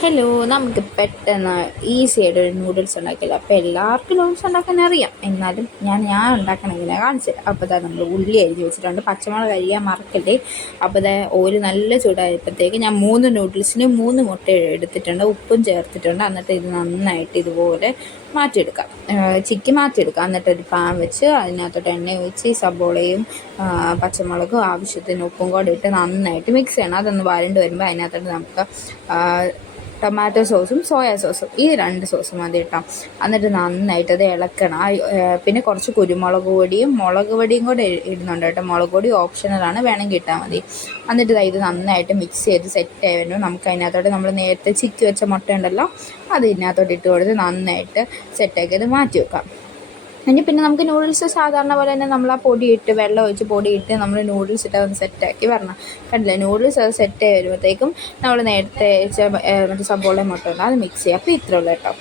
Hello, നമുക്ക് പെട്ടെന്ന് easy ആയിട്ട് ഒരു നൂഡിൽസ് ഉണ്ടാക്കില്ല. അപ്പോൾ എല്ലാവർക്കും നൂഡിൽസ് ഉണ്ടാക്കാൻ അറിയാം, എന്നാലും ഞാൻ ഉണ്ടാക്കണം എങ്ങനെയാണ് കാണിച്ചത്. അപ്പോൾ ഇതാ നമ്മൾ ഉള്ളി അരിഞ്ഞ് വെച്ചിട്ടുണ്ട്, പച്ചമുളക് അരിയാൻ മറക്കല്ലേ. അപ്പോൾ ഇതാ ഓയിൽ നല്ല ചൂടായപ്പോഴത്തേക്ക് ഞാൻ 3 നൂഡിൽസിന് 3 മുട്ട എടുത്തിട്ടുണ്ട്, ഉപ്പും ചേർത്തിട്ടുണ്ട്. എന്നിട്ട് ഇത് നന്നായിട്ട് ഇതുപോലെ മാറ്റിയെടുക്കാം, ചിക്കി മാറ്റിയെടുക്കാം. എന്നിട്ട് ഒരു പാൻ വെച്ച് അതിനകത്തോട്ട് എണ്ണ ഒഴിച്ച് സബോളയും പച്ചമുളകും ആവശ്യത്തിന് ഉപ്പും കൂടെ ഇട്ട് നന്നായിട്ട് മിക്സ് ചെയ്യണം. അതൊന്ന് വരണ്ട് വരുമ്പോൾ അതിനകത്തോട്ട് നമുക്ക് ടൊമാറ്റോ സോസും സോയാ സോസും, ഈ 2 സോസും മതി ഇട്ടാം. എന്നിട്ട് നന്നായിട്ട് അത് ഇളക്കണം. പിന്നെ കുറച്ച് കുരുമുളക് പൊടിയും മുളക് പൊടിയും കൂടെ ഇടുന്നുണ്ട് കേട്ടോ. മുളക് പൊടി ഓപ്ഷണലാണ്, വേണമെങ്കിൽ ഇട്ടാൽ മതി. എന്നിട്ട് ഇത് നന്നായിട്ട് മിക്സ് ചെയ്ത് സെറ്റ് ആയി വരുമ്പോൾ നമുക്ക് അതിനകത്തോട്ട് നമ്മൾ നേരത്തെ ചിക്കി വെച്ച മുട്ട ഉണ്ടല്ലോ, അത് ഇതിനകത്തോട്ട് ഇട്ട് കൊടുത്ത് നന്നായിട്ട് സെറ്റാക്കി അത് മാറ്റി വെക്കാം. പിന്നെ നമുക്ക് നൂഡിൽസ് സാധാരണ പോലെ തന്നെ നമ്മൾ ആ പൊടിയിട്ട് വെള്ളം ഒഴിച്ച് പൊടിയിട്ട് നമ്മൾ നൂഡിൽസ് ഇട്ട് ഒന്ന് സെറ്റാക്കി വരണം. കണ്ടില്ലേ, നൂഡിൽസ് അത് സെറ്റായി വരുമ്പോഴത്തേക്കും നമ്മൾ നേരത്തെ മറ്റേ സബോളയും മുട്ട ഉണ്ട് അത് മിക്സ് ചെയ്യുക. അപ്പോൾ ഇത്രയുള്ളൂ കേട്ടോ.